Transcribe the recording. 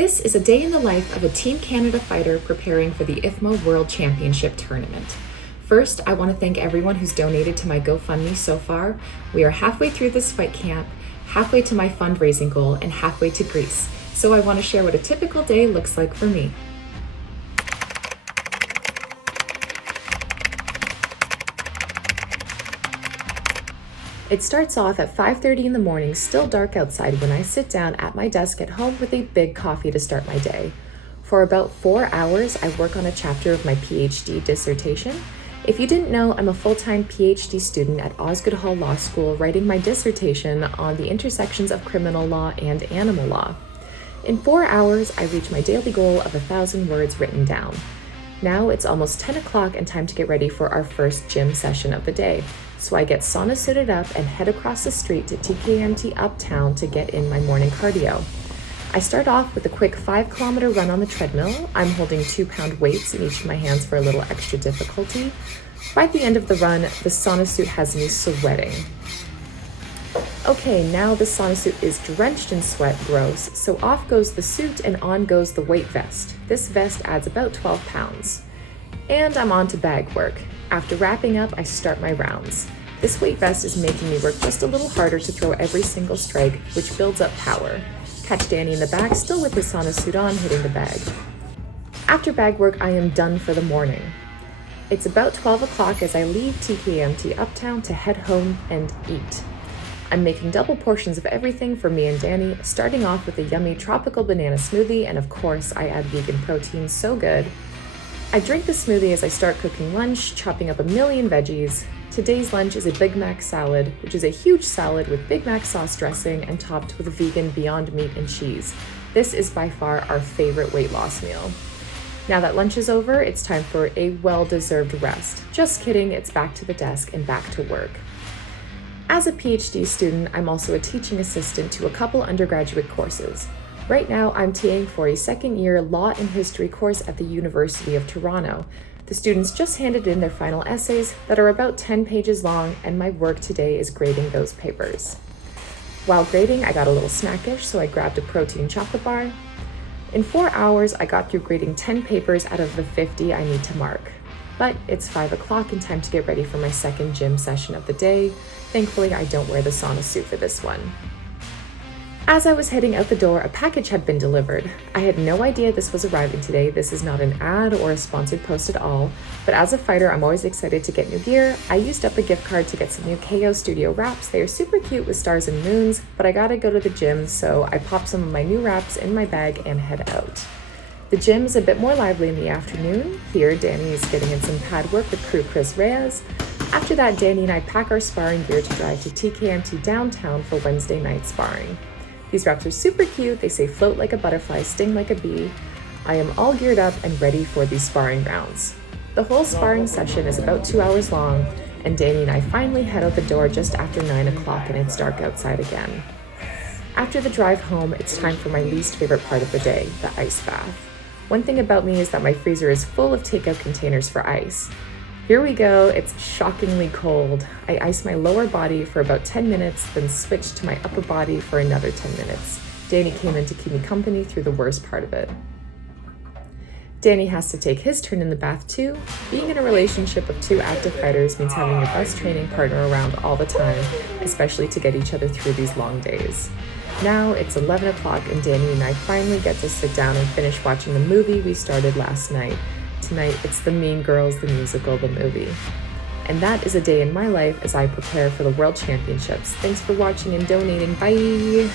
This is a day in the life of a Team Canada fighter preparing for the IFMA World Championship Tournament. First, I want to thank everyone who's donated to my GoFundMe so far. We are halfway through this fight camp, halfway to my fundraising goal, and halfway to Greece. So I want to share what a typical day looks like for me. It starts off at 5:30 in the morning, still dark outside, when I sit down at my desk at home with a big coffee to start my day. For about 4 hours, I work on a chapter of my PhD dissertation. If you didn't know, I'm a full-time PhD student at Osgoode Hall Law School, writing my dissertation on the intersections of criminal law and animal law. In 4 hours, I reach my daily goal of 1,000 words written down. Now it's almost 10 o'clock and time to get ready for our first gym session of the day. So I get sauna suited up and head across the street to TKMT Uptown to get in my morning cardio. I start off with a quick 5-kilometer run on the treadmill. I'm holding 2-pound weights in each of my hands for a little extra difficulty. By the end of the run, the sauna suit has me sweating. Okay, now the sauna suit is drenched in sweat, gross, so off goes the suit and on goes the weight vest. This vest adds about 12 pounds. And I'm on to bag work. After wrapping up, I start my rounds. This weight vest is making me work just a little harder to throw every single strike, which builds up power. Catch Danny in the back, still with his sauna suit on, hitting the bag. After bag work, I am done for the morning. It's about 12 o'clock as I leave TKMT Uptown to head home and eat. I'm making double portions of everything for me and Danny, starting off with a yummy tropical banana smoothie, and of course, I add vegan protein, so good. I drink the smoothie as I start cooking lunch, chopping up a million veggies. Today's lunch is a Big Mac salad, which is a huge salad with Big Mac sauce dressing and topped with vegan Beyond Meat and cheese. This is by far our favorite weight loss meal. Now that lunch is over, it's time for a well-deserved rest. Just kidding, it's back to the desk and back to work. As a PhD student, I'm also a teaching assistant to a couple undergraduate courses. Right now, I'm TAing for a second-year Law and History course at the University of Toronto. The students just handed in their final essays that are about 10 pages long, and my work today is grading those papers. While grading, I got a little snackish, so I grabbed a protein chocolate bar. In 4 hours, I got through grading 10 papers out of the 50 I need to mark. But it's 5 o'clock and time to get ready for my second gym session of the day. Thankfully, I don't wear the sauna suit for this one. As I was heading out the door, a package had been delivered. I had no idea this was arriving today. This is not an ad or a sponsored post at all, but as a fighter, I'm always excited to get new gear. I used up a gift card to get some new KO Studio wraps. They are super cute with stars and moons, but I gotta go to the gym, so I pop some of my new wraps in my bag and head out. The gym is a bit more lively in the afternoon. Here, Danny is getting in some pad work with crew Chris Reyes. After that, Danny and I pack our sparring gear to drive to TKMT downtown for Wednesday night sparring. These wraps are super cute. They say float like a butterfly, sting like a bee. I am all geared up and ready for these sparring rounds. The whole sparring session is about 2 hours long, and Danny and I finally head out the door just after 9 o'clock and it's dark outside again. After the drive home, it's time for my least favorite part of the day, the ice bath. One thing about me is that my freezer is full of takeout containers for ice. Here we go, it's shockingly cold. I ice my lower body for about 10 minutes, then switch to my upper body for another 10 minutes. Danny came in to keep me company through the worst part of it. Danny has to take his turn in the bath too. Being in a relationship of 2 active fighters means having your best training partner around all the time, especially to get each other through these long days. Now it's 11 o'clock and Danny and I finally get to sit down and finish watching the movie we started last night. Tonight, it's the Mean Girls, the musical, the movie. And that is a day in my life as I prepare for the World Championships. Thanks for watching and donating. Bye!